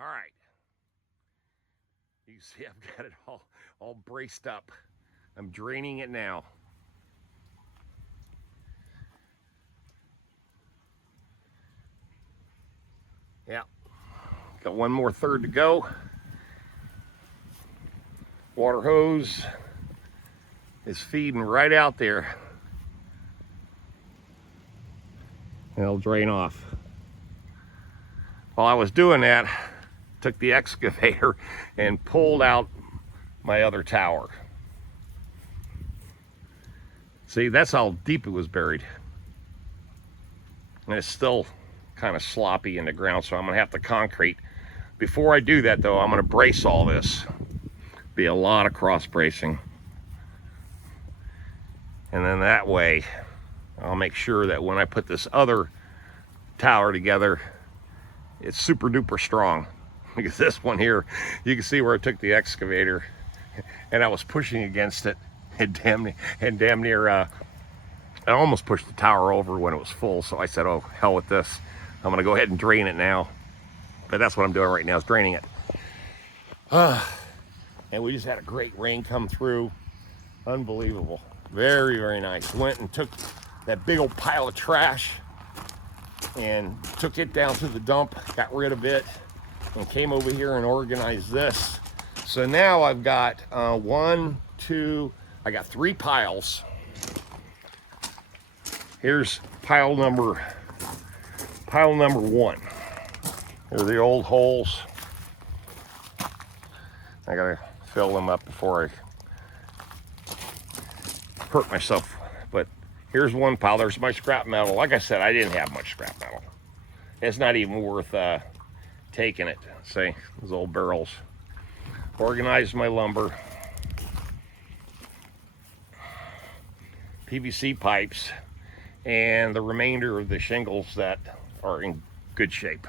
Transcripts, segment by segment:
All right. You can see I've got it all braced up. I'm draining it now. Yeah. Got one more third to go. Water hose is feeding right out there. It'll drain off. While I was doing that, took the excavator and pulled out my other tower. See, that's how deep it was buried. And it's still kind of sloppy in the ground, so I'm gonna have to concrete. Before I do that though, I'm gonna brace all this. Be a lot of cross bracing. And then that way, I'll make sure that when I put this other tower together, it's super duper strong. Because this one here, you can see where I took the excavator and I was pushing against it and damn near I almost pushed the tower over when it was full. So I said, oh, hell with this. I'm gonna go ahead and drain it now. But that's what I'm doing right now, is draining it. And we just had a great rain come through. Unbelievable. Very, very nice. Went and took that big old pile of trash and took it down to the dump, got rid of it, and came over here and organized this. So now I've got I got 3 piles. Here's pile number 1. They're the old holes. I gotta fill them up before I hurt myself. But here's one pile. There's my scrap metal. Like I said, I didn't have much scrap metal. It's not even worth taking it. See, those old barrels. Organized my lumber. PVC pipes. And the remainder of the shingles that are in good shape.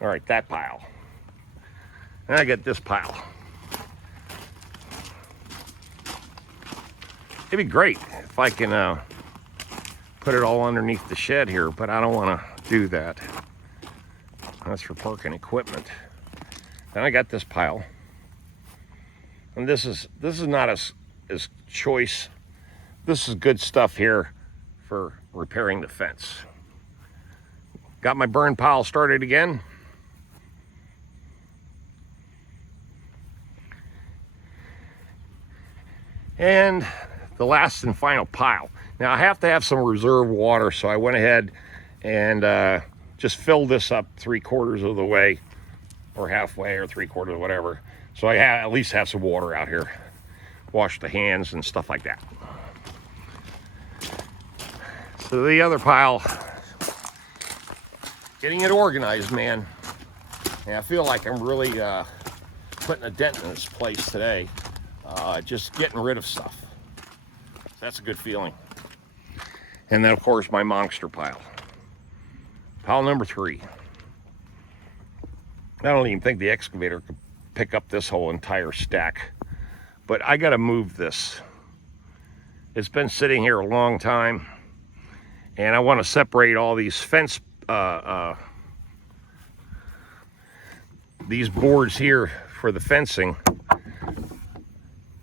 All right, that pile. And I got this pile. It'd be great if I can put it all underneath the shed here, but I don't want to do that. That's for parking equipment. Then I got this pile. And this is not as choice. This is good stuff here for repairing the fence. Got my burn pile started again. And the last and final pile. Now I have to have some reserve water, so I went ahead and just filled this up 3/4 of the way, or halfway, or 3/4, whatever. So I at least have some water out here. Wash the hands and stuff like that. So the other pile, getting it organized, man. And I feel like I'm really putting a dent in this place today. Just getting rid of stuff. That's a good feeling. And then of course my monster pile. Pile number 3. I don't even think the excavator could pick up this whole entire stack. But I gotta move this. It's been sitting here a long time. And I want to separate all these fence, these boards here for the fencing.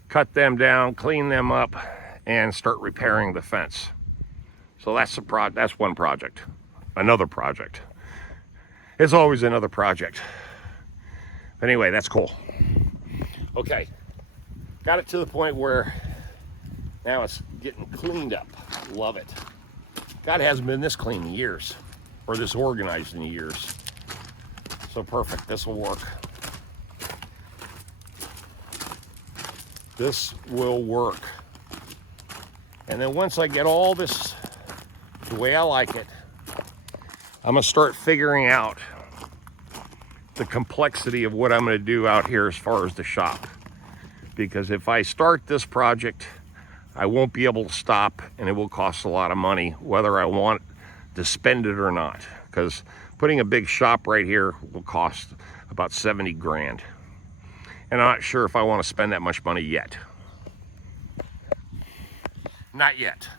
Cut them down, clean them up, and start repairing the fence. So that's one project. Another project. It's always another project. Anyway, that's cool. Okay, got it to the point where now it's getting cleaned up. Love it. God, hasn't been this clean in years, or this organized in years. So perfect, this will work. This will work. And then once I get all this the way I like it, I'm gonna start figuring out the complexity of what I'm gonna do out here as far as the shop. Because if I start this project, I won't be able to stop, and it will cost a lot of money, whether I want to spend it or not. Because putting a big shop right here will cost about 70 grand. And I'm not sure if I want to spend that much money yet. Not yet.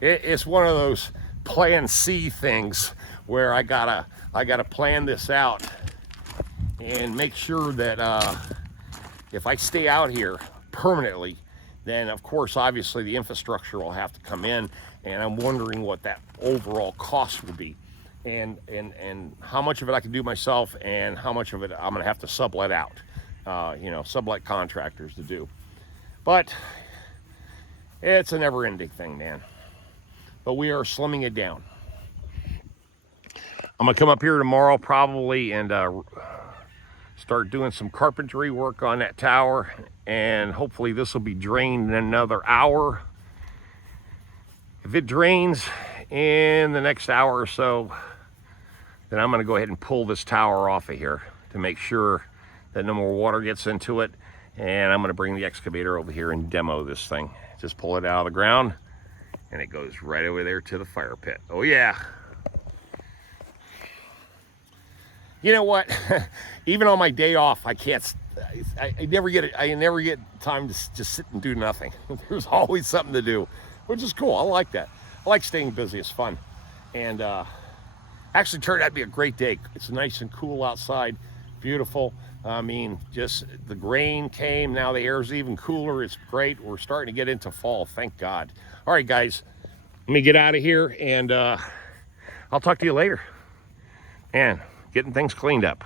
It's one of those plan C things where I gotta plan this out and make sure that if I stay out here permanently, then of course, obviously the infrastructure will have to come in, and I'm wondering what that overall cost will be, and how much of it I can do myself, and how much of it I'm gonna have to sublet out, sublet contractors to do. But it's a never-ending thing, man. But we are slimming it down. I'm gonna come up here tomorrow probably and start doing some carpentry work on that tower, and hopefully this will be drained in another hour. If it drains in the next hour or so, then I'm gonna go ahead and pull this tower off of here to make sure that no more water gets into it, and I'm gonna bring the excavator over here and demo this thing. Just pull it out of the ground, and it goes right over there to the fire pit. Oh yeah. You know what? Even on my day off, I never get time to just sit and do nothing. There's always something to do, which is cool. I like that. I like staying busy. It's fun. And actually turned out to be a great day. It's nice and cool outside. Beautiful. I mean, just the rain came. Now the air's even cooler. It's great. We're starting to get into fall. Thank God. All right, guys. Let me get out of here, and I'll talk to you later. And getting things cleaned up.